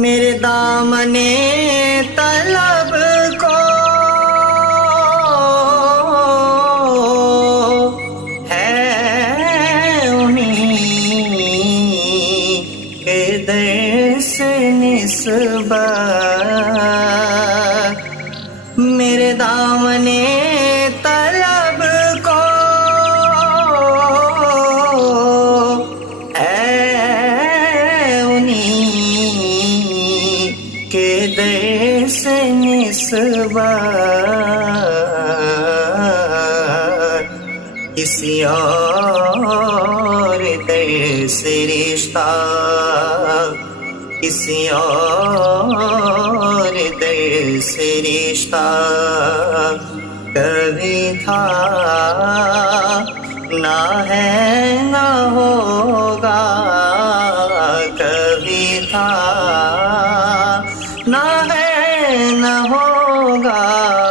میرے دامنے طلب کو ہے انہیں کے در سے نسبت، میرے دامنے طلب کو کے در سے نسبت، کسی اور در سے رشتہ، کسی اور در سے رشتہ کبھی تھا نہ ہے نہ ہوگا، کبھی تھا نہ ہے نہ ہوگا۔